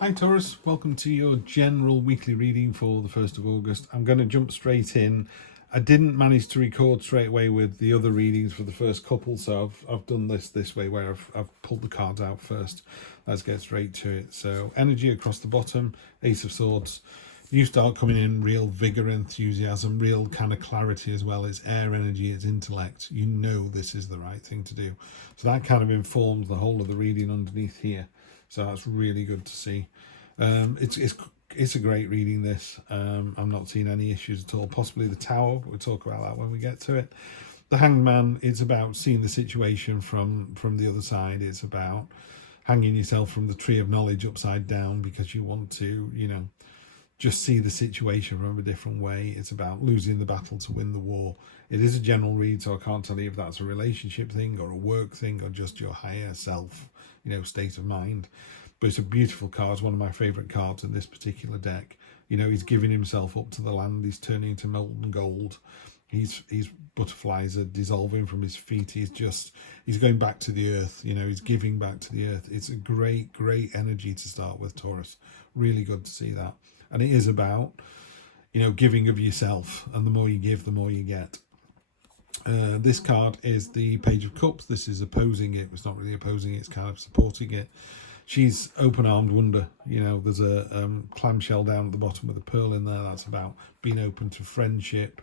Hi Taurus, welcome to your general weekly reading for the 1st of August. I'm going to jump straight in. I didn't manage to record straight away with the other readings for the first couple, so I've done this way where I've pulled the cards out first. Let's get straight to it. So energy across the bottom, Ace of Swords. You start coming in, real vigor, enthusiasm, real kind of clarity as well. It's air energy, it's intellect. You know this is the right thing to do. So that kind of informs the whole of the reading underneath here. So that's really good to see. It's a great reading, this. I'm not seeing any issues at all. Possibly the Tower, we'll talk about that when we get to it. The Hanged Man, it's about seeing the situation from the other side. It's about hanging yourself from the tree of knowledge upside down because you want to, just see the situation from a different way. It's about losing the battle to win the war. It is a general read, so I can't tell you if that's a relationship thing or a work thing or just your higher self, state of mind. But it's a beautiful card. It's one of my favourite cards in this particular deck. He's giving himself up to the land. He's turning to molten gold. His butterflies are dissolving from his feet. He's going back to the earth. He's giving back to the earth. It's a great energy to start with, Taurus. Really good to see that. And it is about, giving of yourself. And the more you give, the more you get. This card is the Page of Cups. This is opposing it. It's not really opposing it. It's kind of supporting it. She's open-armed wonder. There's a clamshell down at the bottom with a pearl in there. That's about being open to friendship.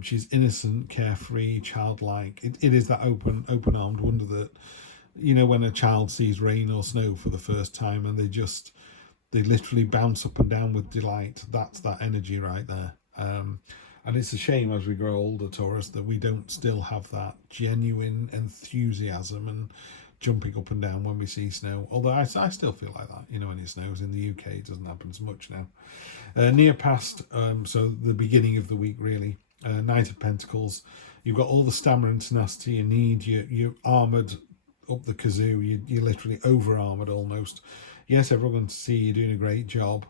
She's innocent, carefree, childlike. It is that open-armed wonder that, when a child sees rain or snow for the first time and they literally bounce up and down with delight. That's that energy right there. And it's a shame as we grow older, Taurus, that we don't still have that genuine enthusiasm and jumping up and down when we see snow. Although I still feel like that, when it snows in the UK. It doesn't happen so much now. Near past, so the beginning of the week really. Knight of Pentacles. You've got all the stamina and tenacity you need. You're armoured up the kazoo. You're literally over-armoured almost. Yes, everyone can see you're doing a great job.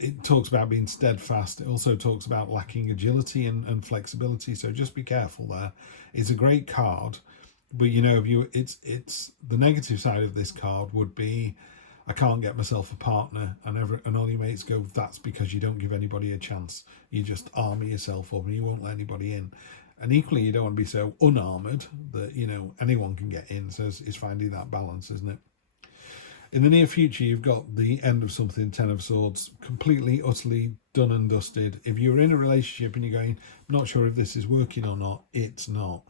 It talks about being steadfast. It also talks about lacking agility and flexibility. So just be careful there. It's a great card, but it's the negative side of this card would be, I can't get myself a partner, and all your mates go, that's because you don't give anybody a chance. You just armour yourself up and you won't let anybody in. And equally, you don't want to be so unarmoured that anyone can get in. So it's finding that balance, isn't it? In the near future, you've got the end of something, Ten of Swords, completely, utterly done and dusted. If you're in a relationship and you're going, I'm not sure if this is working or not, it's not.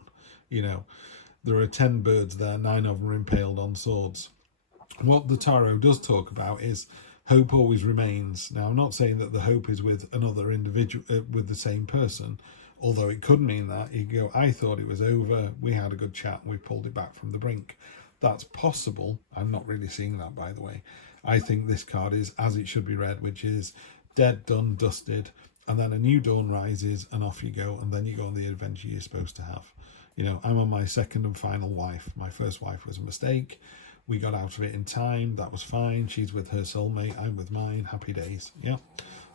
There are 10 birds there, 9 of them are impaled on swords. What the tarot does talk about is hope always remains. Now, I'm not saying that the hope is with another individual, with the same person, although it could mean that. You go, I thought it was over, we had a good chat, and we pulled it back from the brink. That's possible. I'm not really seeing that, by the way. I think this card is as it should be read, which is dead, done, dusted, and then a new dawn rises and off you go, and then you go on the adventure you're supposed to have. I'm on my second and final wife. My first wife was a mistake. We got out of it in time. That was fine. She's with her soulmate. I'm with mine. Happy days. Yeah.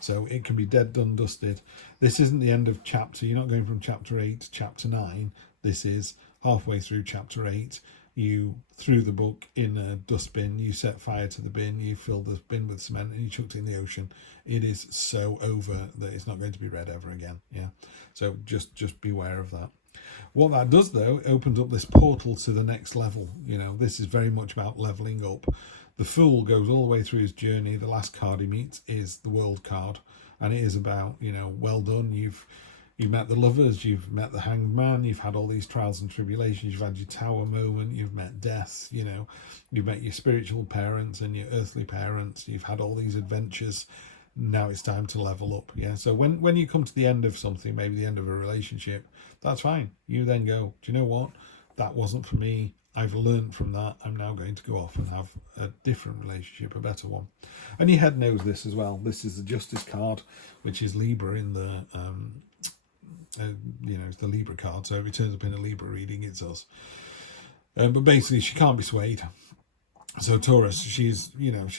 So it can be dead, done, dusted. This isn't the end of chapter. You're not going from chapter 8 to chapter 9. This is halfway through chapter 8. You threw the book in a dustbin, you set fire to the bin, you filled the bin with cement and you chucked it in the ocean. It is so over that it's not going to be read ever again. Yeah. So just beware of that. What that does, though, it opens up this portal to the next level. This is very much about leveling up. The Fool goes all the way through his journey. The last card he meets is the World card. And it is about, well done. You've met the Lovers, you've met the Hanged Man, you've had all these trials and tribulations, you've had your Tower moment, you've met death, you've met your spiritual parents and your earthly parents, you've had all these adventures. Now it's time to level up. Yeah. So when you come to the end of something, maybe the end of a relationship, that's fine. You then go, do you know what? That wasn't for me. I've learned from that. I'm now going to go off and have a different relationship, a better one. And your head knows this as well. This is the Justice card, which is Libra in the it's the Libra card, so if it turns up in a Libra reading, it's us. But basically, she can't be swayed. So Taurus, she's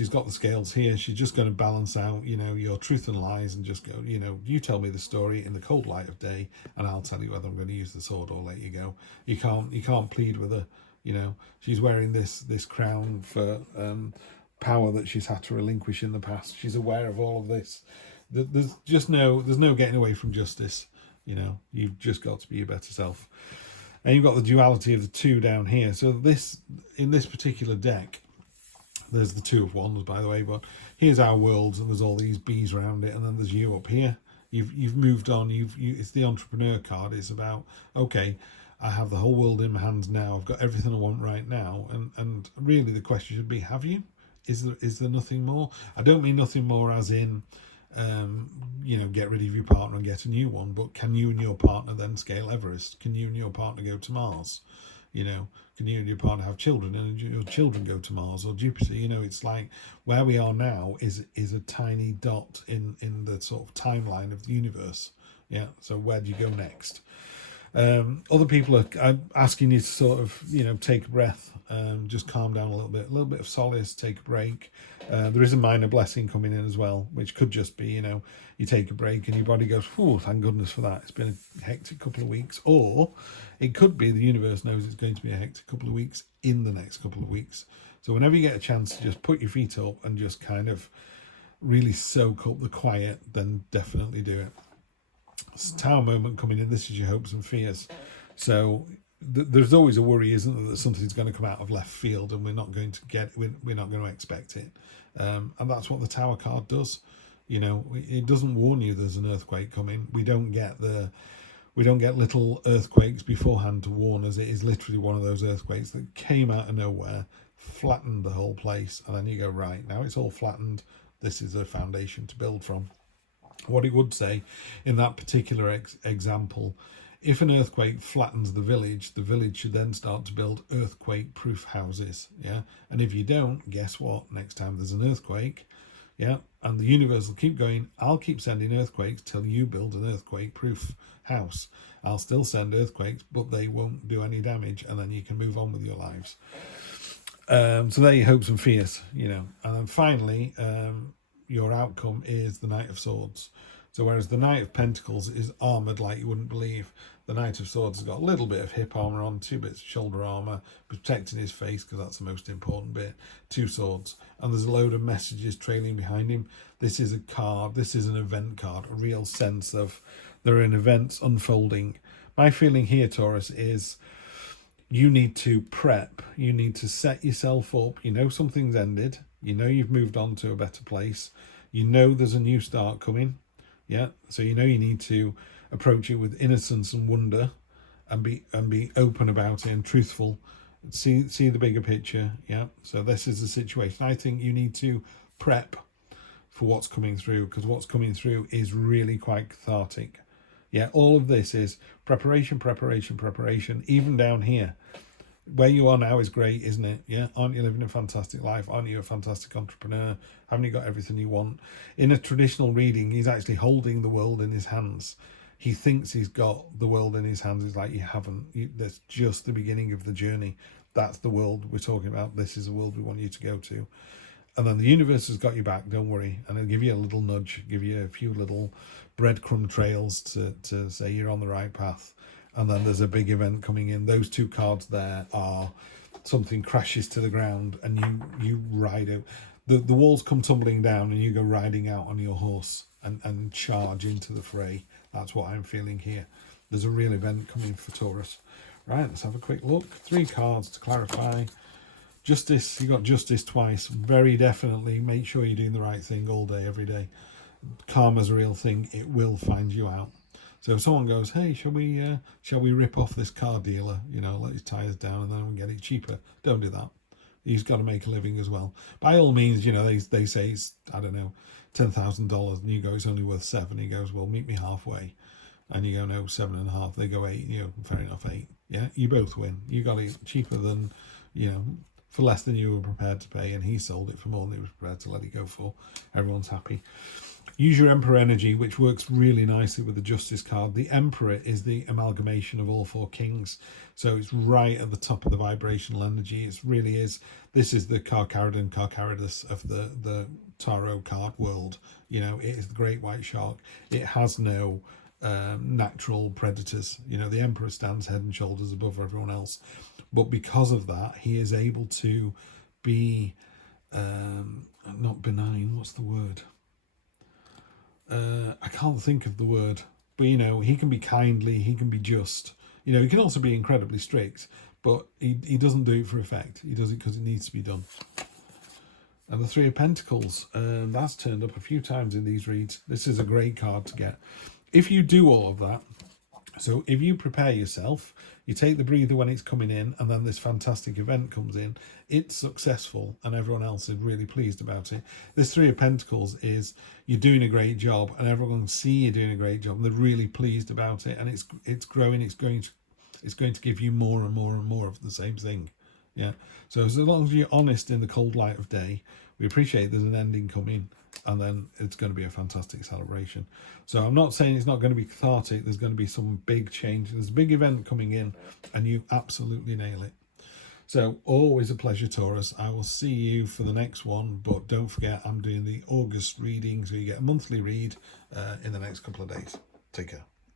got the scales here. She's just going to balance out, your truth and lies, and just go, you tell me the story in the cold light of day, and I'll tell you whether I'm going to use the sword or let you go. You can't plead with her. She's wearing this crown for power that she's had to relinquish in the past. She's aware of all of this. There's no getting away from justice. You know, you've just got to be your better self. And you've got the duality of the two down here. So in this particular deck, there's the Two of Wands, by the way, but here's our world, and there's all these bees around it, and then there's you up here. You've moved on. It's the entrepreneur card. It's about, okay, I have the whole world in my hands now. I've got everything I want right now, and really the question should be, have you? Is there nothing more? I don't mean nothing more as in, you know, get rid of your partner and get a new one, but can you and your partner then scale Everest? Can you and your partner go to Mars? You know, can you and your partner have children and your children go to Mars or Jupiter? You know, it's like where we are now is a tiny dot in the sort of timeline of the universe. Yeah, so where do you go next? Other people are asking you to sort of, you know, take a breath, just calm down a little bit of solace, take a break. There is a minor blessing coming in as well, which could just be, you know, you take a break and your body goes, "Oh, thank goodness for that. It's been a hectic couple of weeks." Or it could be the universe knows it's going to be a hectic couple of weeks in the next couple of weeks. So whenever you get a chance to just put your feet up and just kind of really soak up the quiet, then definitely do it. It's a Tower moment coming in. This is your hopes and fears. So there's always a worry, isn't there, that something's going to come out of left field and we're not going to expect it. And that's what the Tower card does. You know, it doesn't warn you there's an earthquake coming. We don't get little earthquakes beforehand to warn us. It is literally one of those earthquakes that came out of nowhere, flattened the whole place, and then you go, right, now it's all flattened. This is a foundation to build from. What it would say in that particular example, if an earthquake flattens the village should then start to build earthquake-proof houses. Yeah, and if you don't, guess what? Next time there's an earthquake, yeah, and the universe will keep going. I'll keep sending earthquakes till you build an earthquake-proof house. I'll still send earthquakes, but they won't do any damage, and then you can move on with your lives. So there are your hopes and fears, you know. And then finally, your outcome is the Knight of Swords. So whereas the Knight of Pentacles is armoured like you wouldn't believe, the Knight of Swords has got a little bit of hip armour on, 2 bits of shoulder armour, protecting his face because that's the most important bit, 2 swords, and there's a load of messages trailing behind him. This is a card, this is an event card, a real sense of there are events unfolding. My feeling here, Taurus, is you need to prep, you need to set yourself up. You know something's ended, you know you've moved on to a better place, you know there's a new start coming, yeah, so you know you need to approach it with innocence and wonder and be open about it and truthful, see the bigger picture, yeah. So this is the situation. I think you need to prep for what's coming through, because what's coming through is really quite cathartic. Yeah, all of this is preparation, even down here. Where you are now is great, isn't it? Yeah, aren't you living a fantastic life? Aren't you a fantastic entrepreneur? Haven't you got everything you want? In a traditional reading, he's actually holding the world in his hands. He thinks he's got the world in his hands. It's like, you haven't. That's just the beginning of the journey. That's the world we're talking about. This is the world we want you to go to. And then the universe has got you back, don't worry. And it'll give you a little nudge, give you a few little breadcrumb trails to say you're on the right path. And then there's a big event coming in. Those 2 cards there are something crashes to the ground and you ride out. The walls come tumbling down and you go riding out on your horse and charge into the fray. That's what I'm feeling here. There's a real event coming for Taurus. Right, let's have a quick look. 3 cards to clarify. Justice, you got justice twice. Very definitely make sure you're doing the right thing all day, every day. Karma's a real thing. It will find you out. So if someone goes, hey, shall we rip off this car dealer, you know, let his tyres down and then we'll get it cheaper. Don't do that. He's got to make a living as well. By all means, you know, they say it's, I don't know, $10,000 and you go, it's only worth 7. He goes, well, meet me halfway. And you go, no, 7.5. They go 8. You know, fair enough, 8. Yeah, you both win. You got it cheaper than, you know, for less than you were prepared to pay, and he sold it for more than he was prepared to let it go for. Everyone's happy. Use your Emperor energy, which works really nicely with the Justice card. The Emperor is the amalgamation of all 4 kings. So it's right at the top of the vibrational energy. It really is. This is the Carcharodon of the tarot card world. You know, it is the great white shark. It has no natural predators. You know, the Emperor stands head and shoulders above everyone else. But because of that, he is able to be not benign, what's the word? I can't think of the word, but you know, he can be kindly, he can be just, you know, he can also be incredibly strict, but he doesn't do it for effect. He does it because it needs to be done. And the Three of Pentacles, that's turned up a few times in these reads. This is a great card to get. If you do all of that, so if you prepare yourself, you take the breather when it's coming in, and then this fantastic event comes in, it's successful and everyone else is really pleased about it. This Three of Pentacles is you're doing a great job and everyone can see you're doing a great job and they're really pleased about it, and it's growing, it's going to give you more and more and more of the same thing. Yeah. So as long as you're honest in the cold light of day, we appreciate there's an ending coming, and then it's going to be a fantastic celebration. So I'm not saying it's not going to be cathartic. There's going to be some big change. There's a big event coming in, and you absolutely nail it. So always a pleasure, Taurus. I will see you for the next one, but don't forget I'm doing the August reading, so you get a monthly read in the next couple of days. Take care.